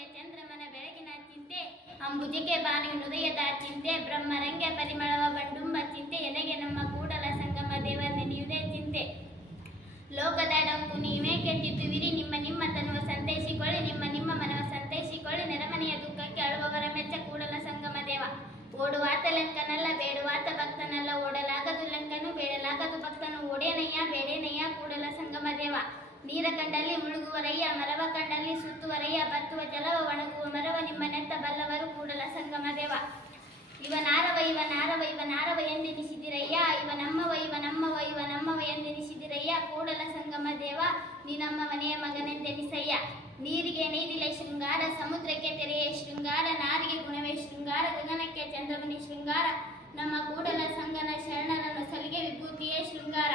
ಗಗನಕ್ಕೆ ಚಂದ್ರಮನ ಬೆಳಗಿನ ಚಿಂತೆ, ಅಂಬುಜಿಗೆ ಬಾನುವಿನ ಉದಯದ ಚಿಂತೆ, ಬ್ರಹ್ಮರಂಗೆ ಪರಿಮಳವ ಬಂಡುಂಬ ಚಿಂತೆ, ಎಲೆಗೆ ನಮ್ಮ ಕೂಡಲ ಸಂಗಮ ದೇವರ ನೆನೆಯುವುದೇ ಚಿಂತೆ. ಲೋಕದ ಡಂಕು ನೀವೇ ಕೆಟ್ಟಿದ್ದುವಿರಿ, ನಿಮ್ಮ ನಿಮ್ಮ ತನುವ ಸಂತೈಸಿಕೊಳ್ಳಿ, ನಿಮ್ಮ ನಿಮ್ಮ ಮನವ ಸಂತೈಸಿಕೊಳ್ಳಿ, ನೆರಮನೆಯ ದುಃಖಕ್ಕೆ ಅಳುವವರ ಮೆಚ್ಚ ಕೂಡಲ ಸಂಗಮ ದೇವ. ಓಡುವಾತ ಲಂಕನಲ್ಲ ಬೇಡುವಾತ ಭಕ್ತನಲ್ಲ, ಓಡಲಾಗದು ಲಂಕನು ಬೇಡಲಾಗದು ಭಕ್ತನು, ಓಡೇನಯ್ಯ ಬೇಡೇನಯ್ಯ ಕೂಡಲ ಸಂಗಮ ದೇವ. ನೀರ ಕಂಡಲ್ಲಿ ಮುಳುಗುವರಯ್ಯ, ಮರವ ಕಂಡಲ್ಲಿ ಸುತ್ತುವರಯ್ಯ, ಬತ್ತುವ ಜಲವ ಒಣಗುವ ಮರವ ನಿಮ್ಮ ನೆತ್ತ ಬಲ್ಲವರು ಕೂಡಲ ಸಂಗಮ ದೇವ. ಇವನಾರವ ಇವನಾರವ ಇವನಾರವ ಎಂದೆನಿಸಿದಿರಯ್ಯ, ಇವ ನಮ್ಮವ ಇವ ನಮ್ಮವ ಇವ ನಮ್ಮವ ಎಂದೆನಿಸಿದಿರಯ್ಯ, ಕೂಡಲ ಸಂಗಮ ದೇವ ನೀ ನಮ್ಮ ಮನೆಯ ಮಗನೆಂದೆನಿಸಯ್ಯ. ನೀರಿಗೆ ನೀರಿಲೆ ಶೃಂಗಾರ, ಸಮುದ್ರಕ್ಕೆ ತೆರೆಯೇ ಶೃಂಗಾರ, ನಾರಿಗೆ ಗುಣವೇ ಶೃಂಗಾರ, ಗಗನಕ್ಕೆ ಚಂದ್ರಮನಿ ಶೃಂಗಾರ, ನಮ್ಮ ಕೂಡಲ ಸಂಗನ ಶರಣರನ್ನು ಸಲಿಗೆ ವಿಭೂತಿಯೇ ಶೃಂಗಾರ.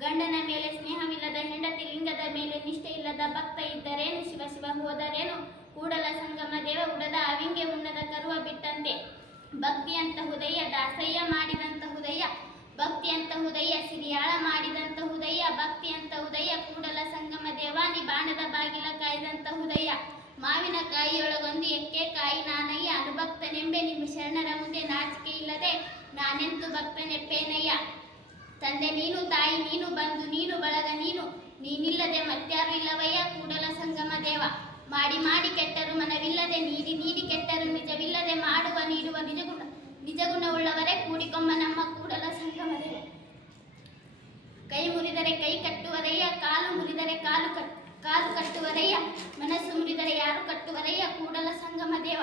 ಗಂಡನ ಮೇಲೆ ಸ್ನೇಹವಿಲ್ಲದ ಹೆಂಡತಿ, ಲಿಂಗದ ಮೇಲೆ ನಿಷ್ಠೆ ಇಲ್ಲದ ಭಕ್ತ ಇದ್ದರೇನು, ಶಿವ ಶಿವ ಹೋದರೇನು, ಕೂಡಲ ಸಂಗಮ ದೇವ ಉಡದ ಅವಿಂಗೆ ಉಣ್ಣದ ಕರುವ ಬಿಟ್ಟಂತೆ. ಭಕ್ತಿಯಂತ ಹೃದಯ ದಾಸಯ್ಯ ಮಾಡಿದಂತ ಹೃದಯ, ಭಕ್ತಿಯಂತ ಹೃದಯ ಸಿರಿಯಾಳ ಮಾಡಿದಂತ ಹೃದಯ, ಭಕ್ತಿಯಂತ ಹೃದಯ ಕೂಡಲ ಸಂಗಮ ದೇವ ನೀ ಬಾಣದ ಬಾಗಿಲ ಕಾಯ್ದಂತ ಹೃದಯ. ಮಾವಿನ ಕಾಯಿಯೊಳಗೊಂದು ಎಕ್ಕೆ ಕಾಯಿ ನಾನಯ್ಯ, ಅನುಭಕ್ತನೆಂಬೆ ನಿಮ್ಮ ಶರಣರ ಮುಂದೆ ನಾಚಿಕೆ ಇಲ್ಲದೆ ನಾನೆಂತು ಭಕ್ತನೆಪ್ಪೇನಯ್ಯ. ತಂದೆ ನೀನು, ತಾಯಿ ನೀನು, ಬಂಧು ನೀನು, ಬಳಗ ನೀನು, ನೀನಿಲ್ಲದೆ ಮತ್ಯಾರು ಇಲ್ಲವಯ್ಯ ಕೂಡಲ ಸಂಗಮ ದೇವ. ಮಾಡಿ ಮಾಡಿ ಕೆಟ್ಟರು ಮನವಿಲ್ಲದೆ, ನೀಡಿ ನೀಡಿ ಕೆಟ್ಟರು ನಿಜವಿಲ್ಲದೆ, ಮಾಡುವ ನೀಡುವ ನಿಜಗುಣವುಳ್ಳವರೇ ಕೂಡಿಕೊಂಬ ನಮ್ಮ ಕೂಡಲ ಸಂಗಮ ದೇವ. ಕೈ ಮುರಿದರೆ ಕೈ ಕಟ್ಟುವರಯ್ಯ, ಕಾಲು ಮುರಿದರೆ ಕಾಲು ಕಟ್ಟುವರಯ್ಯ, ಮನಸ್ಸು ಮುರಿದರೆ ಯಾರು ಕಟ್ಟುವರಯ್ಯ ಕೂಡಲ ಸಂಗಮ ದೇವ.